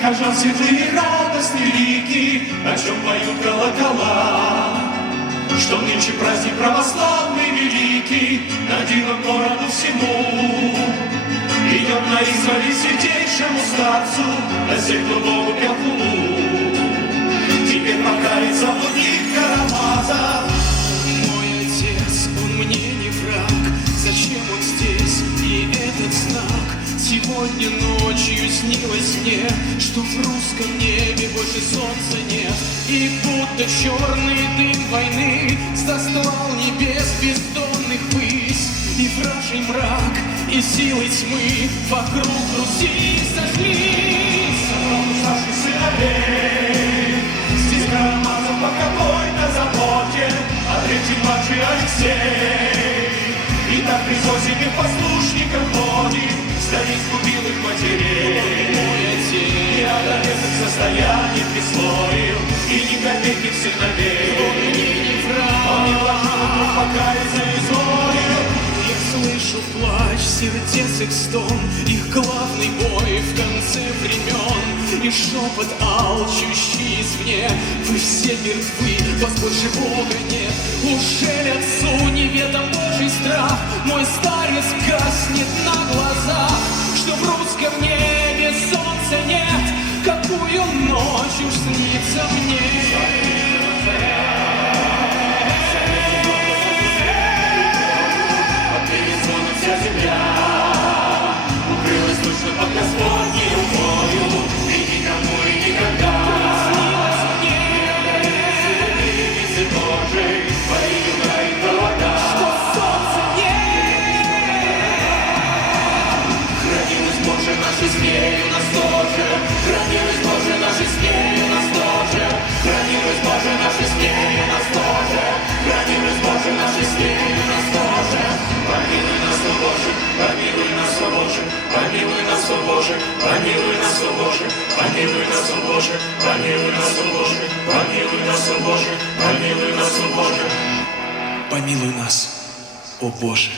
прихожан светлые радостные лики, о чем поют колокола, что нынче праздник православный великий, на диво городу всему. Идет на исповедь святейшему старцу, на всех, кто Богу пел хулу. Теперь покаяться блудник Карамаза. Мой отец, он мне не враг, зачем он здесь и этот знак? Сегодня ночью снилось мне, что в русском небе больше солнца нет, и будто черный дым войны застлал небес бездонных высь, и вражий мрак, и силы тьмы вокруг Руси сошлись. Наших сыновей здесь Карамазов покой на заботе, а третий младший Алексей. И так при Зосиме послушников ходит, старик губил их матерей. И одолетых состояний присвоил, и ни копейки в сыновей. Он не вложил, покаяться изволил. Я слышу плач, сердец их стон, их главный бой в конце времен, и шепот алчущий извне: вы все мертвы, вас больше Бога нет. Ужель отцу неведом Божий страх, мой старец гаснет на глазах, что в русском небе солнца нет, какую ночь уж снится мне. Под Господней рукою, и никому и никогда. Любицы Божией, твои и провода. Что солнца нет. Хранилось Боже наши змеи у нас тоже. Хранилось Боже наши змеи у нас тоже. Хранилось Боже наши змеи у нас тоже. Хранилось Боже наши змеи у нас тоже. Помилуй нас, о Боже, помилуй нас, о Боже, помилуй нас, о Боже, помилуй нас, о Боже, помилуй нас, о Боже, помилуй нас, о Боже, помилуй нас, о Боже, помилуй нас, о Боже, Помилуй нас, о Боже.